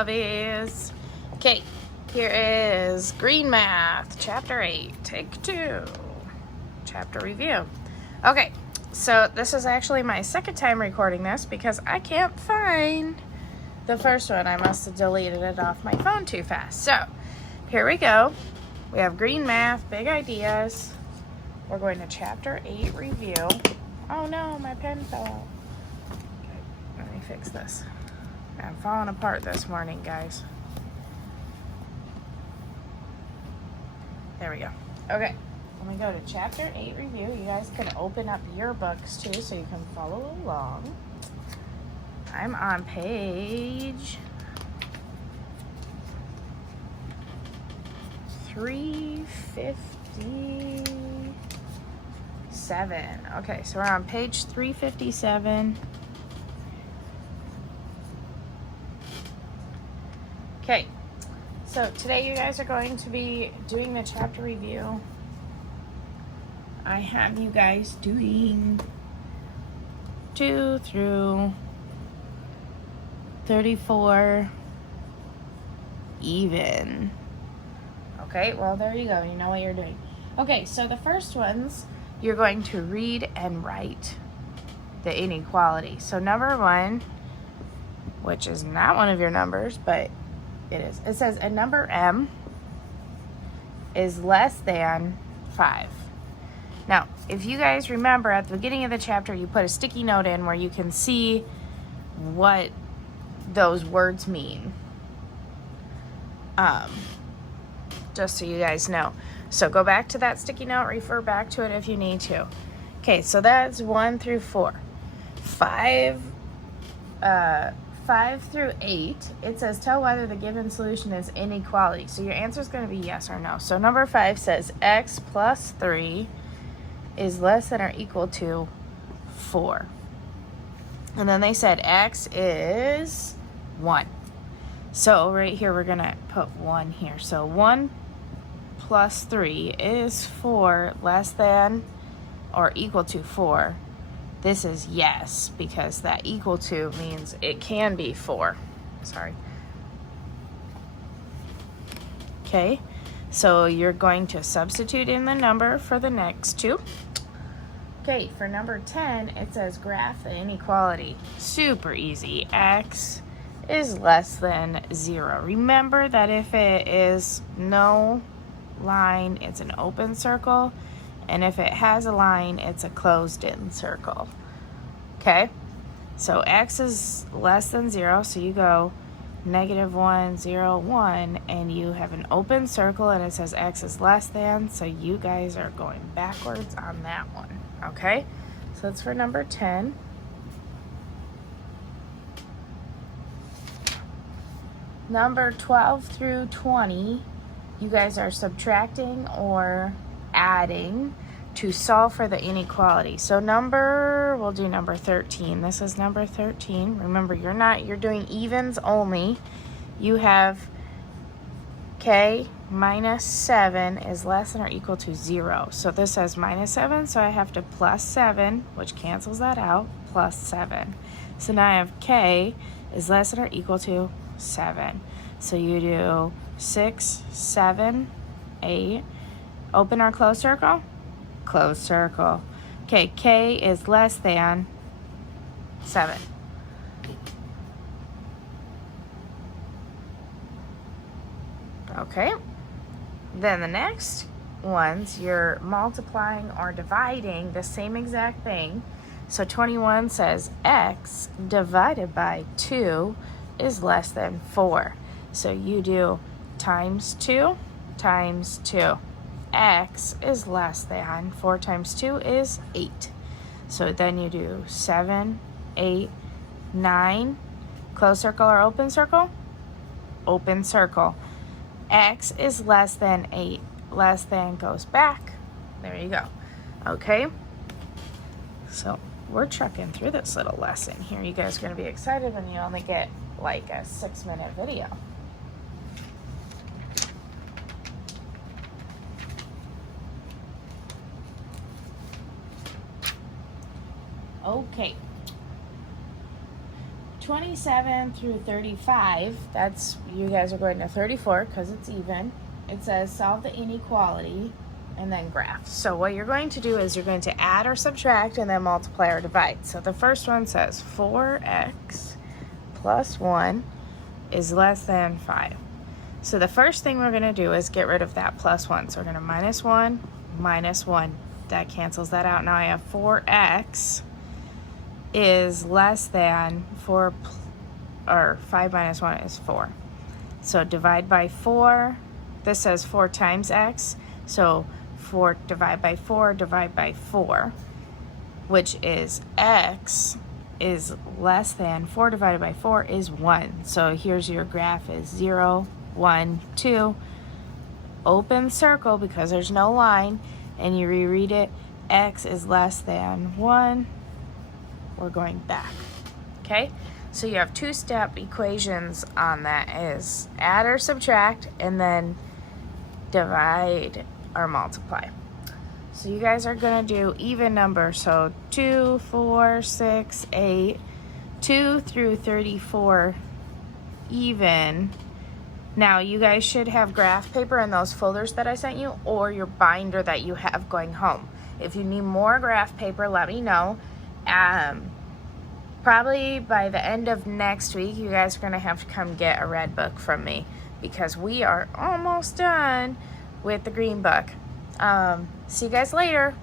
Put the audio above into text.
lovies. Okay, here is Green Math, Chapter 8, Take 2, Chapter Review. Okay, so this is actually my second time recording this because I can't find the first one. I must have deleted it off my phone too fast. So, here we go. We have Green Math, Big Ideas. We're going to Chapter 8 Review. Oh no, my pen fell out. Okay, let me fix this. I'm falling apart this morning, guys. There we go. Okay, when we go to Chapter 8 Review, you guys can open up your books too so you can follow along. I'm on page 357. Okay, so we're on page 357. Okay, so today you guys are going to be doing the chapter review. I have you guys doing 2 through 34 even. Okay, well, there you go. You know what you're doing. Okay, so the first ones, you're going to read and write the inequality. So number 1, which is not one of your numbers, but it is. It says a number m is less than 5. Now, if you guys remember at the beginning of the chapter, you put a sticky note in where you can see what those words mean. Just so you guys know. So go back to that sticky note, refer back to it if you need to. Okay, so that's 1 through 4. 5 through 8, it says tell whether the given solution is inequality. So your answer is going to be yes or no. So number 5 says x plus 3 is less than or equal to 4. And then they said x is 1. So right here we're going to put 1 here. So 1 plus 3 is 4 less than or equal to 4. This is yes, because that equal to means it can be 4. Sorry. Okay, so you're going to substitute in the number for the next two. Okay, for number 10, it says graph the inequality. Super easy. X is less than 0. Remember that if it is no line, it's an open circle. And if it has a line, it's a closed-in circle. Okay? So x is less than 0, so you go -1, 0, 1, and you have an open circle, and it says x is less than, so you guys are going backwards on that one. Okay? So that's for number 10. Number 12 through 20, you guys are subtracting or adding to solve for the inequality. So we'll do number 13. This is number 13. Remember, you're doing evens only. You have k minus 7 is less than or equal to 0. So this says minus 7, so I have to plus 7, which cancels that out, plus 7. So now I have k is less than or equal to 7. So you do 6, 7, 8. Open or close circle? Close circle. Okay, k is less than 7. Okay. Then the next ones, you're multiplying or dividing the same exact thing. So 21 says x divided by 2 is less than 4. So you do times 2 times 2. X is less than 4 times 2 is 8. So then you do 7, 8, 9. Close circle or open circle? Open circle. X is less than 8. Less than goes back. There you go. Okay? So we're trucking through this little lesson here. You guys are going to be excited when you only get like a 6-minute video. Okay. 27 through 35, that's, you guys are going to 34 because it's even. It says solve the inequality and then graph. So what you're going to do is you're going to add or subtract and then multiply or divide. So the first one says 4x plus 1 is less than 5. So the first thing we're going to do is get rid of that plus 1. So we're going to minus 1, minus 1. That cancels that out. Now I have 4x is less than 4, or 5 minus 1 is 4. So divide by 4. This says 4 times x. So 4 divide by 4, divide by 4, which is x is less than 4 divided by 4 is 1. So here's your graph is 0, 1, 2. Open circle because there's no line, and you reread it. X is less than 1. We're going back. Okay? So you have two-step equations on that is add or subtract and then divide or multiply. So you guys are going to do even numbers. So 2, 4, 6, 8, 2 through 34 even. Now you guys should have graph paper in those folders that I sent you or your binder that you have going home. If you need more graph paper, let me know. Probably by the end of next week, you guys are going to have to come get a red book from me because we are almost done with the green book. See you guys later.